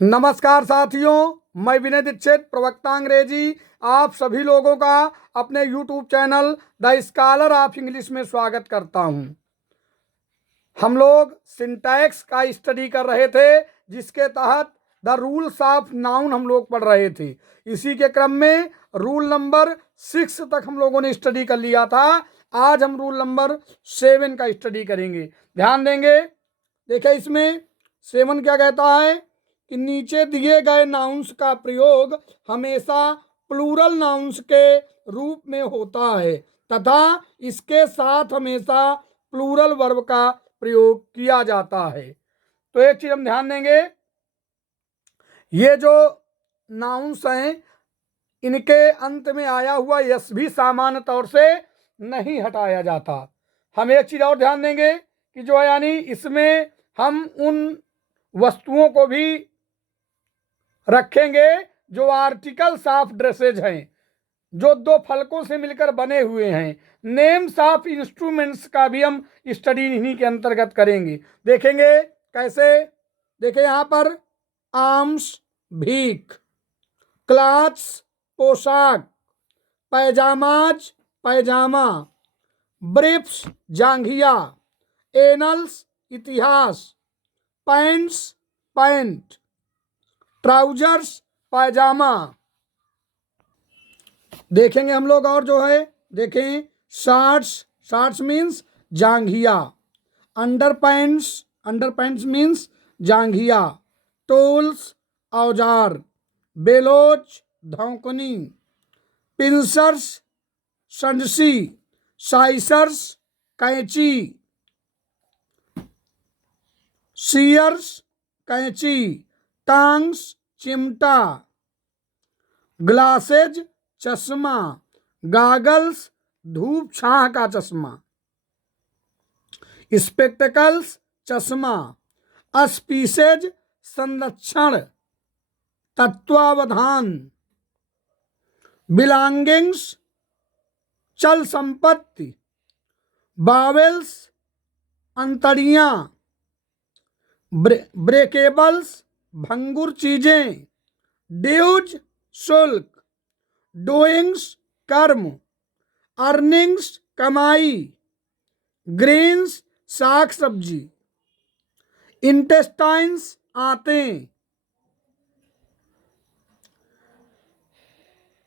नमस्कार साथियों, मैं विनय दीक्षित प्रवक्ता अंग्रेजी आप सभी लोगों का अपने YouTube channel the scholar of English में स्वागत करता हूं। हम लोग सिंटैक्स का स्टडी कर रहे थे, जिसके तहत द रूल्स ऑफ नाउन हम लोग पढ़ रहे थे। इसी के क्रम में रूल नंबर 6 तक हम लोगों ने स्टडी कर लिया था। आज हम रूल नंबर 7 का स्टडी करेंगे। ध्यान देंगे। देखिए, इसमें 7 क्या कहता है कि नीचे दिए गए नाउन्स का प्रयोग हमेशा प्लूरल नाउन्स के रूप में होता है तथा इसके साथ हमेशा प्लूरल वर्ब का प्रयोग किया जाता है। तो एक चीज हम ध्यान देंगे, ये जो नाउन्स हैं इनके अंत में आया हुआ यस भी सामान्य तौर से नहीं हटाया जाता। हम एक चीज और ध्यान देंगे कि जो है यानी इसमें हम उन वस्तुओं को भी रखेंगे जो आर्टिकल्स ऑफ ड्रेसेज हैं, जो दो फलकों से मिलकर बने हुए हैं। नेम्स ऑफ इंस्ट्रूमेंट्स का भी हम स्टडी इन्हीं के अंतर्गत करेंगे। देखेंगे कैसे। देखें यहाँ पर आर्म्स भीख, क्लॉथ्स पोशाक, पैजामाज पैजामा, ब्रीफ्स जांघिया, एनल्स इतिहास, पैंट्स पैंट, ट्राउजर्स पायजामा। देखेंगे हम लोग और जो है देखें शॉर्ट्स, शॉर्ट्स मीन्स जांघिया, अंडर पैंट्स मीन्स जांघिया, टूल्स औजार, बेलोच धौंकनी, पिंसर्स संडसी, साइसर्स कैंची, सीयर्स कैंची, टांग्स चिमटा, ग्लासेज चश्मा, गागल्स धूप छाह का चश्मा, स्पेक्टिकल्स चश्मा, स्पीसेज संरक्षण तत्वावधान, बिलोंगिंग्स चल संपत्ति, बावेल्स अंतड़ियां, ब्रेकेबल्स भंगुर चीजें, ड्यूज शुल्क, डूइंग्स कर्म, अर्निंग्स कमाई, ग्रीन्स साग सब्जी, इंटेस्टाइन्स आंतें,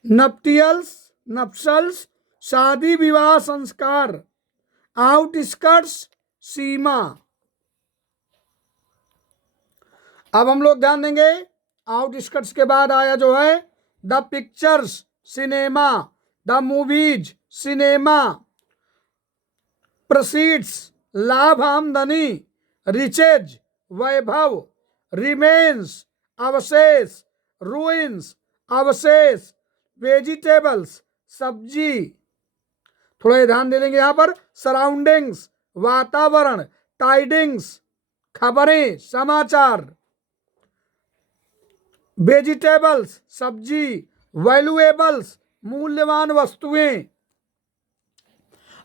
नप्सल्स शादी विवाह संस्कार, आउटस्कर्ट्स सीमा। अब हम लोग ध्यान देंगे, आउटस्कर्ट्स के बाद आया जो है the pictures cinema, the movies cinema, proceeds लाभ आमदनी, रिचेज वैभव, रिमेन्स अवशेष, रूइंस अवशेष, वेजिटेबल्स सब्जी। थोड़ा ध्यान दे लेंगे यहाँ पर, सराउंडिंग्स वातावरण, टाइडिंग्स खबरें समाचार, वेजिटेबल्स सब्जी, वैल्यूएबल्स मूल्यवान वस्तुएं।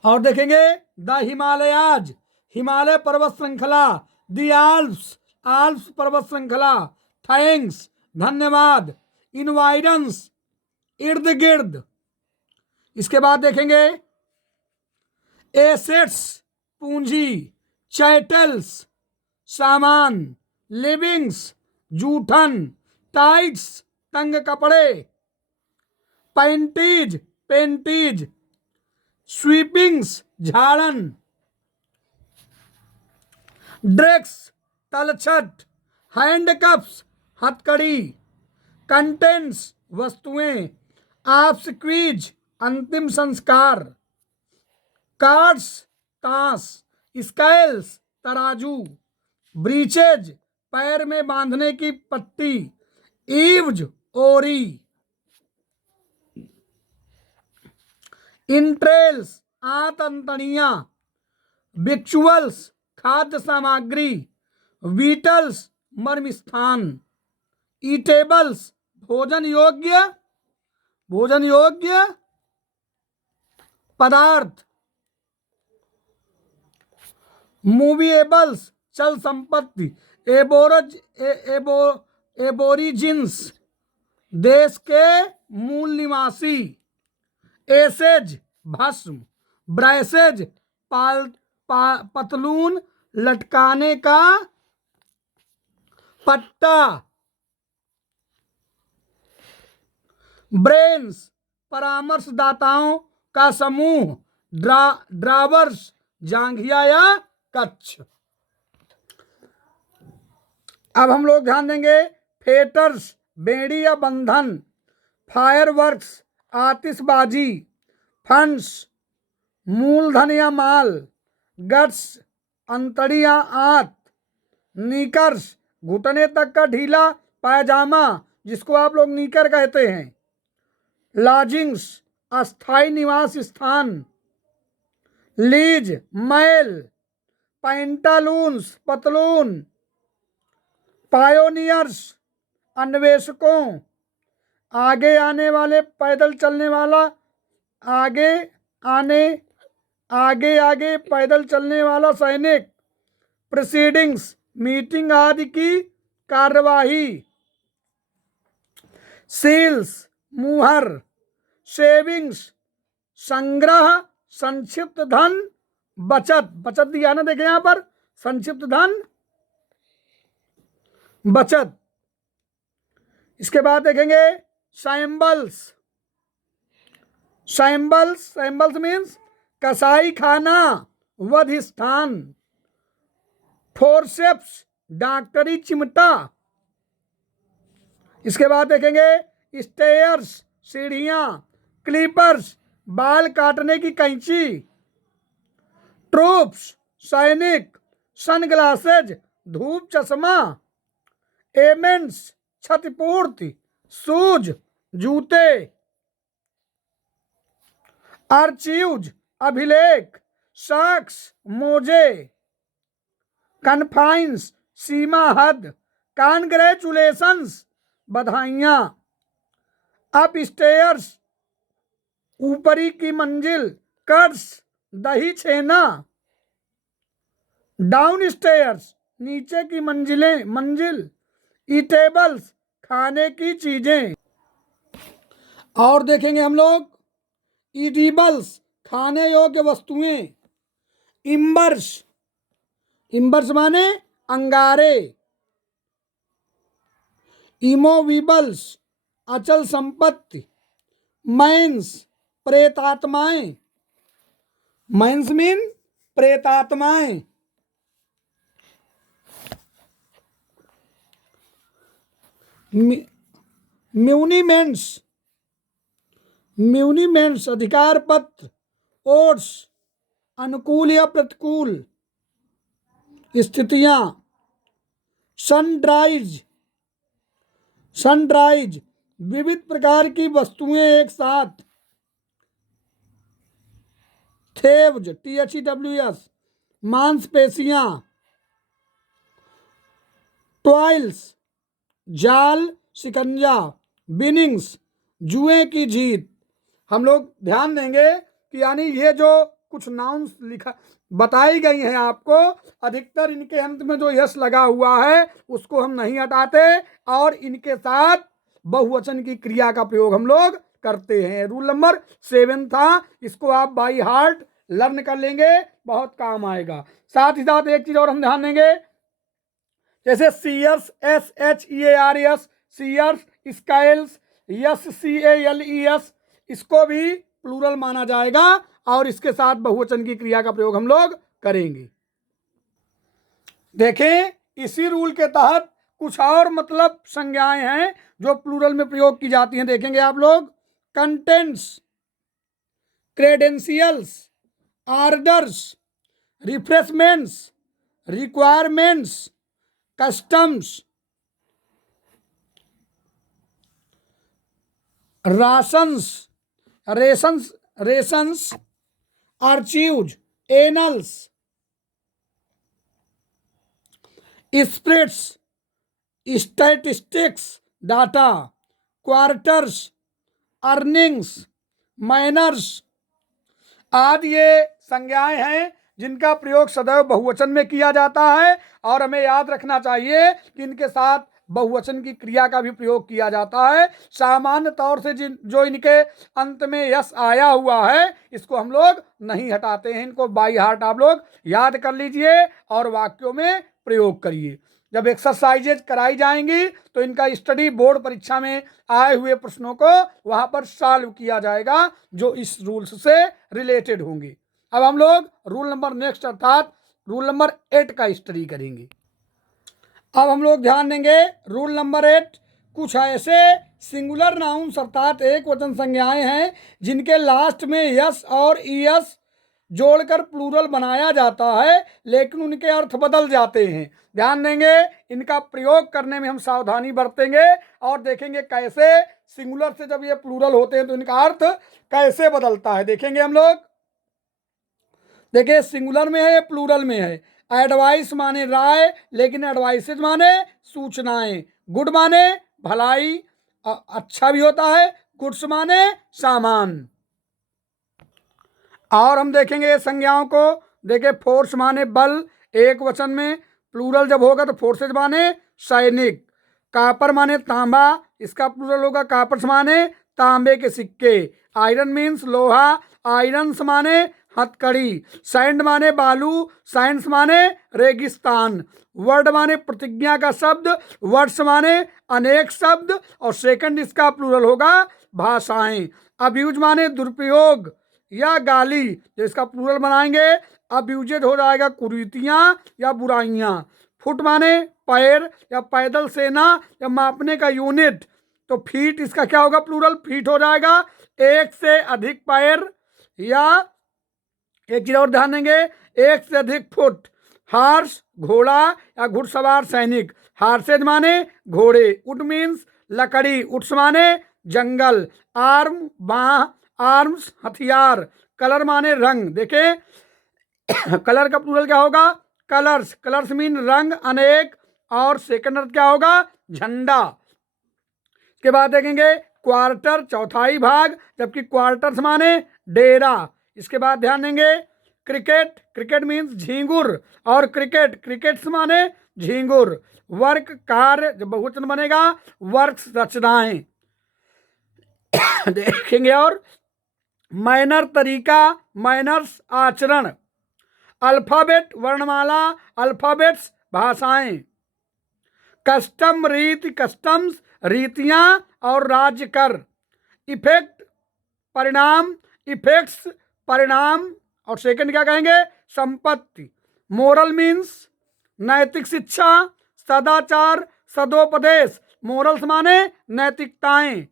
और देखेंगे द हिमालयाज हिमालय पर्वत श्रृंखला, द आल्प्स आल्प्स पर्वत श्रृंखला, थैंक्स धन्यवाद, इनवाइडेंस इर्द गिर्द। इसके बाद देखेंगे एसेट्स पूंजी, चैटल्स सामान, लिविंग्स जूठन, टाइट्स तंग कपड़े, पेंटीज पेंटीज, स्वीपिंग्स झाड़न, ड्रेक्स तलछट, हैंडकप्स हथकड़ी, कंटेंट्स वस्तुएं, ऑब्सेक्वीज अंतिम संस्कार, कार्ड्स ताश, स्केल्स तराजू, ब्रीचेज पैर में बांधने की पट्टी, ईव्ज ओरी, इंट्रेल्स आंतड़ियां, विक्चुअल्स खाद्य सामग्री, वीटल्स मर्मस्थान, ईटेबल्स भोजन योग्य पदार्थ, मूवीएबल्स चल संपत्ति, एबोरिजिन्स देश के मूल निवासी, एसेज भस्म, ब्राइसेज पतलून लटकाने का पट्टा, ब्रेन्स परामर्शदाताओं का समूह, ड्रावर्स जांघिया या कच्छ। अब हम लोग ध्यान देंगे फेटर्स बेड़ी या बंधन, फायरवर्क्स आतिशबाजी, फंड्स मूलधन या माल, गट्स अंतड़ी या आंत, नीकर्स घुटने तक का ढीला पायजामा जिसको आप लोग नीकर कहते हैं, लॉजिंग्स अस्थाई निवास स्थान, लीज मैल, पैंटालून्स पतलून, पायोनियर्स अन्वेषकों, आगे आने वाले पैदल चलने वाला, आगे आगे पैदल चलने वाला सैनिक, प्रोसीडिंग्स मीटिंग आदि की कार्यवाही, सील्स मुहर, सेविंग्स संग्रह, संक्षिप्त धन, बचत बचत दिया ना, देखें यहां पर संक्षिप्त धन बचत। इसके बाद देखेंगे सैम्बल्स, सैम्बल्स मीन्स कसाई खाना, वध स्थान, फोरसेप्स डॉक्टरी चिमटा। इसके बाद देखेंगे स्टेयर्स सीढ़ियां, क्लीपर्स बाल काटने की कैंची, ट्रूप्स सैनिक, सनग्लासेज धूप चश्मा, एमेंट्स क्षतिपूर्ति, शूज जूते, आर्चीव्स अभिलेख, सॉक्स मोजे, कन्फाइंस सीमा हद, कांग्रेचुलेशंस बधाइयां, अप स्टेयर्स ऊपरी की मंजिल, कर्स दही छेना, डाउन स्टेयर्स नीचे की मंजिल, ईटेबल्स खाने की चीजें। और देखेंगे हम लोग ईडिबल्स खाने योग्य वस्तुएं, इम्बर्स माने अंगारे, इमोविबल्स अचल संपत्ति, मैंस प्रेतात्माएं, मैंस मीन प्रेतात्माएं, म्यूनिमेंट्स अधिकार पत्र, ओट्स अनुकूल या प्रतिकूल स्थितियां, सनड्राइज विविध प्रकार की वस्तुएं एक साथ, थेव्स THEWS मांसपेशियां, टॉयल्स जाल शिकंजा, बिनिंग्स जुए की जीत। हम लोग ध्यान देंगे कि यानी ये जो कुछ नाउन्स लिखा बताई गई हैं आपको, अधिकतर इनके अंत में जो यस लगा हुआ है उसको हम नहीं हटाते और इनके साथ बहुवचन की क्रिया का प्रयोग हम लोग करते हैं। रूल नंबर 7 था, इसको आप बाई हार्ट लर्न कर लेंगे, बहुत काम आएगा। साथ ही साथ एक चीज और हम ध्यान देंगे, जैसे सीयर्स SHEARS, सीयर्स, स्काइल्स SCALES, इसको भी प्लूरल माना जाएगा और इसके साथ बहुवचन की क्रिया का प्रयोग हम लोग करेंगे। देखें इसी रूल के तहत कुछ और मतलब संज्ञाएं हैं जो प्लूरल में प्रयोग की जाती हैं, देखेंगे आप लोग। Contents, credentials, orders, refreshments, requirements, customs, rations, archives, annals, spreads, statistics data, quarters, earnings, manners आदि ये संज्ञाएं हैं जिनका प्रयोग सदैव बहुवचन में किया जाता है और हमें याद रखना चाहिए कि इनके साथ बहुवचन की क्रिया का भी प्रयोग किया जाता है। सामान्य तौर से जो इनके अंत में यस आया हुआ है इसको हम लोग नहीं हटाते हैं, इनको बाई हार्ट आप लोग याद कर लीजिए और वाक्यों में प्रयोग करिए। जब एक्सरसाइजेज कराई जाएंगी तो इनका स्टडी बोर्ड परीक्षा में आए हुए प्रश्नों को वहां पर सॉल्व किया जाएगा जो इस रूल्स से रिलेटेड होंगे। अब हम लोग रूल नंबर नेक्स्ट अर्थात रूल नंबर 8 का स्टडी करेंगे। अब हम लोग ध्यान देंगे रूल नंबर 8। कुछ ऐसे सिंगुलर नाउन्स अर्थात एक वचन संज्ञाएं हैं जिनके लास्ट में यस और ईएस जोड़कर प्लूरल बनाया जाता है लेकिन उनके अर्थ बदल जाते हैं। ध्यान देंगे, इनका प्रयोग करने में हम सावधानी बरतेंगे और देखेंगे कैसे सिंगुलर से जब ये प्लूरल होते हैं तो इनका अर्थ कैसे बदलता है, देखेंगे हम लोग। देखिए सिंगुलर में है, प्लूरल में है। एडवाइस माने राय, लेकिन एडवाइसेज माने सूचनाएं। गुड माने भलाई, अच्छा भी होता है। गुड्स माने सामान। और हम देखेंगे संज्ञाओं को। देखिए फोर्स माने बल एक वचन में, प्लूरल जब होगा तो फोर्सेज माने सैनिक। कापर माने तांबा, इसका प्लूरल होगा कापर्स माने तांबे के सिक्के। आयरन मीन्स लोहा, आयरन्स माने हथकड़ी। सैंड माने बालू, साइंस माने रेगिस्तान। वर्ड माने प्रतिज्ञा का शब्द, वर्ड्स माने अनेक शब्द। और सेकंड इसका प्लूरल होगा भाषाएं। अब्यूज माने दुरुपयोग या गाली, जो इसका प्लूरल बनाएंगे अब्यूजेड हो जाएगा कुरीतियां या बुराइयां। फुट माने पैर या पैदल सेना या मापने का यूनिट, तो फीट इसका क्या होगा प्लूरल, फीट हो जाएगा। एक से अधिक पैर या एक चीज और ध्यान देंगे, एक से अधिक फुट। हार्स घोड़ा या घुड़सवार सैनिक, हार्सेज माने घोड़े। उड मीन्स लकड़ी, उड्स माने जंगल। आर्म बाह, आर्म्स हथियार। कलर माने रंग, देखे कलर का प्लूरल क्या होगा कलर्स, कलर्स मीन रंग अनेक। और सेकंड अर्थ क्या होगा झंडा। इसके बाद देखेंगे क्वार्टर चौथाई भाग, जबकि क्वार्टर्स माने डेरा। इसके बाद ध्यान देंगे क्रिकेट, क्रिकेट मीन्स झींगुर और क्रिकेट, क्रिकेट्स माने झींगुर। वर्क कार्य, जब बहुवचन बनेगा वर्क्स रचनाएं देखेंगे। और मैनर तरीका, मैनर्स आचरण। अल्फाबेट वर्णमाला, अल्फाबेट्स भाषाएं। कस्टम रीति, कस्टम्स रीतियां और राज्य कर। इफेक्ट परिणाम, इफेक्ट्स परिणाम। और सेकंड क्या कहेंगे संपत्ति। मोरल मीन्स नैतिक शिक्षा, सदाचार, सदोपदेश। मोरल्स माने नैतिकताएं।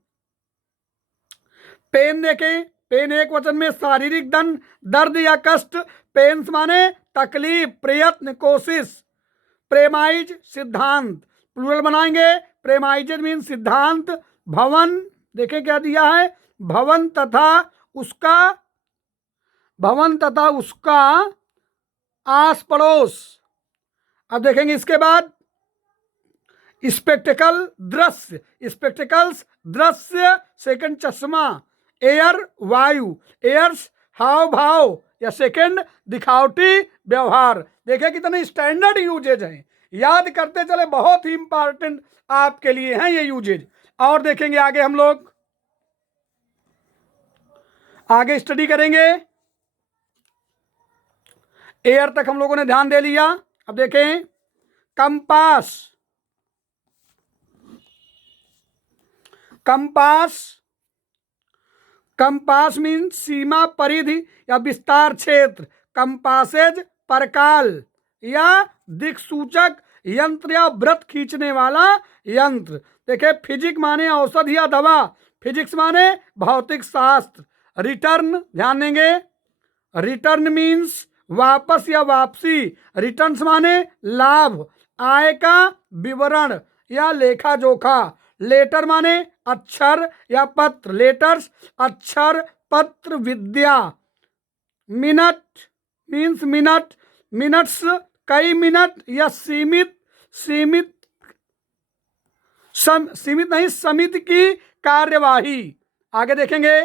पेन देखें, पेन एक वचन में शारीरिक दर्द या कष्ट। पेन्स माने तकलीफ, प्रयत्न, कोशिश। प्रेमाइज सिद्धांत, प्लूरल बनाएंगे प्रेमाइजेज मीन सिद्धांत। भवन, देखें क्या दिया है भवन तथा उसका, भवन तथा उसका आस पड़ोस। अब देखेंगे इसके बाद स्पेक्टिकल दृश्य, स्पेक्टिकल्स दृश्य। सेकंड चश्मा। एयर वायु, एयर्स हाव भाव या सेकंड दिखावटी व्यवहार। देखिए कितने स्टैंडर्ड यूजेज हैं, याद करते चले, बहुत ही इंपॉर्टेंट आपके लिए हैं ये यूजेज। और देखेंगे आगे हम लोग आगे स्टडी करेंगे। एयर तक हम लोगों ने ध्यान दे लिया। अब देखें कंपास, कंपास, कंपास मीन्स सीमा परिधि या विस्तार क्षेत्र। कंपासेज परकाल या दिक्सूचक यंत्र या व्रत खींचने वाला यंत्र। देखिए फिजिक माने औषध या दवा, फिजिक्स माने भौतिक शास्त्र। रिटर्न ध्यान देंगे, रिटर्न मीन्स वापस या वापसी। रिटर्न्स माने लाभ, आय का विवरण या लेखा जोखा। लेटर माने अक्षर या पत्र, लेटर्स अक्षर पत्र विद्या। मिनट मीन्स मिनट, मिनट्स कई मिनट या सीमित, सीमित सीमित नहीं समिति की कार्यवाही। आगे देखेंगे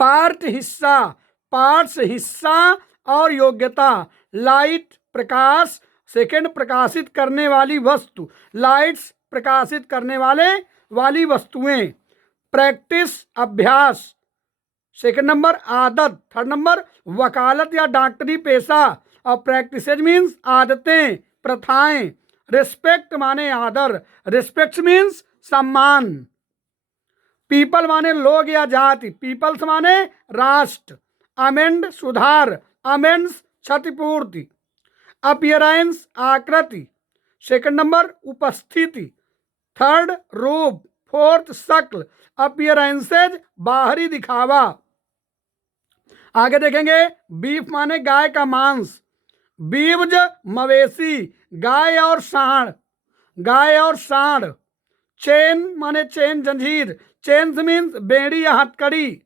पार्ट हिस्सा, पार्ट्स हिस्सा और योग्यता। लाइट प्रकाश, सेकंड, प्रकाशित करने वाली वस्तु, लाइट्स प्रकाशित करने वाली वस्तुएं। प्रैक्टिस अभ्यास, सेकंड नंबर आदत, थर्ड नंबर वकालत या डॉक्टरी पेशा, और प्रैक्टिसेज मीन्स आदतें, प्रथाएं। रिस्पेक्ट माने आदर, रिस्पेक्ट मीन्स सम्मान। पीपल माने लोग या जाति, पीपल्स माने राष्ट्र। अमेंड सुधार, अमेंड्स क्षतिपूर्ति। अपीयरेंस आकृति, सेकंड नंबर उपस्थिति, थर्ड रूप, फोर्थ शक्ल। अपीयरेंसेज बाहरी दिखावा। आगे देखेंगे, बीफ माने गाय का मांस, बीव्स मवेशी, गाय और सांड, गाय और सांड। चेन माने चेन जंजीर, चेन्स मीन्स बेड़ी या हथकड़ी।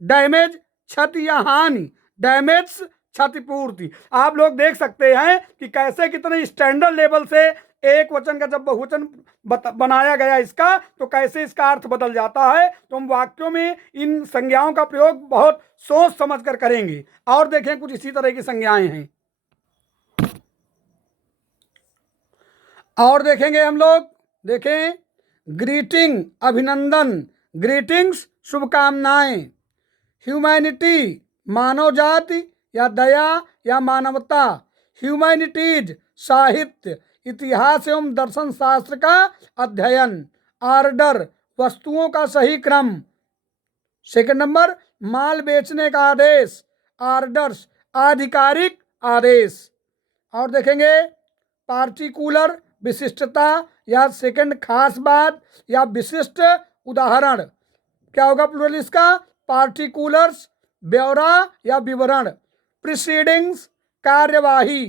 डैमेज क्षति या हानि, डैमेज क्षतिपूर्ति। आप लोग देख सकते हैं कि कैसे कितने स्टैंडर्ड लेवल से एक वचन का जब बहुवचन बनाया गया इसका, तो कैसे इसका अर्थ बदल जाता है। तो हम वाक्यों में इन संज्ञाओं का प्रयोग बहुत सोच समझ कर करेंगे। और देखें, कुछ इसी तरह की संज्ञाएं हैं और देखेंगे हम लोग। देखें, ग्रीटिंग अभिनंदन, ग्रीटिंग्स शुभकामनाएं। ह्यूमैनिटी मानव जाति या दया या मानवता। ह्यूमैनिटीज साहित्य, इतिहास एवं दर्शन शास्त्र का अध्ययन। ऑर्डर वस्तुओं का सही क्रम। सेकंड नंबर माल बेचने का आदेश, ऑर्डर्स आधिकारिक आदेश। और देखेंगे पार्टिकुलर विशिष्टता या सेकंड खास बात या विशिष्ट उदाहरण। क्या होगा प्लूरल इसका? पार्टिकुलर्स ब्यौरा या विवरण। प्रीसीडिंग्स कार्यवाही,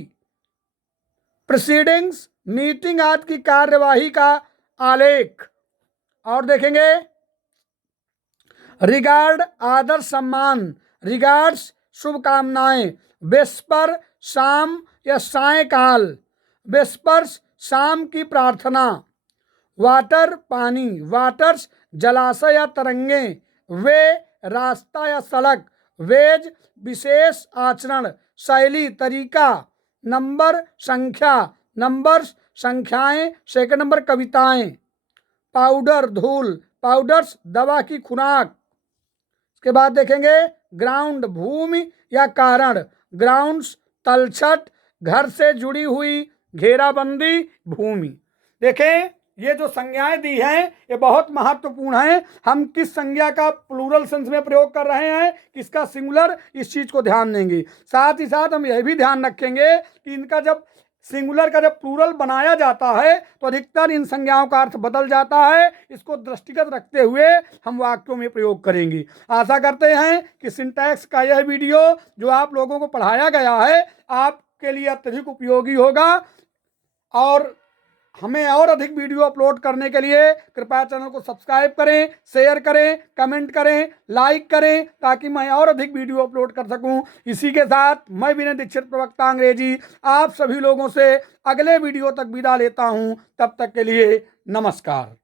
प्रीसीडिंग्स मीटिंग आदि की कार्यवाही का आलेख। और देखेंगे रिगार्ड आदर सम्मान, रिगार्ड्स शुभकामनाएं। वेस्पर शाम या सायकाल, वेस्पर्स शाम की प्रार्थना। वाटर पानी, वाटर्स जलाशय या तरंगे। वे रास्ता या सड़क। वेज विशेष आचरण, शैली तरीका। नंबर संख्या, नंबर्स संख्याएं। सेकंड नंबर कविताएं। पाउडर धूल, पाउडर्स दवा की खुराक। इसके बाद देखेंगे ग्राउंड भूमि या कारण। ग्राउंड्स तलछट, घर से जुड़ी हुई घेराबंदी भूमि। देखें, ये जो संज्ञाएं दी हैं ये बहुत महत्वपूर्ण हैं। हम किस संज्ञा का प्लूरल सेंस में प्रयोग कर रहे हैं, किसका सिंगुलर, इस चीज को ध्यान देंगे। साथ ही साथ हम यह भी ध्यान रखेंगे कि इनका जब सिंगुलर का जब प्लूरल बनाया जाता है तो अधिकतर इन संज्ञाओं का अर्थ बदल जाता है। इसको दृष्टिगत रखते हुए हम वाक्यों में प्रयोग करेंगे। आशा करते हैं कि सिंटैक्स का यह वीडियो जो आप लोगों को पढ़ाया गया है आपके लिए अत्यधिक उपयोगी होगा। और हमें और अधिक वीडियो अपलोड करने के लिए कृपया चैनल को सब्सक्राइब करें, शेयर करें, कमेंट करें, लाइक करें, ताकि मैं और अधिक वीडियो अपलोड कर सकूं। इसी के साथ मैं विनय दीक्षित प्रवक्ता अंग्रेजी आप सभी लोगों से अगले वीडियो तक विदा लेता हूं। तब तक के लिए नमस्कार।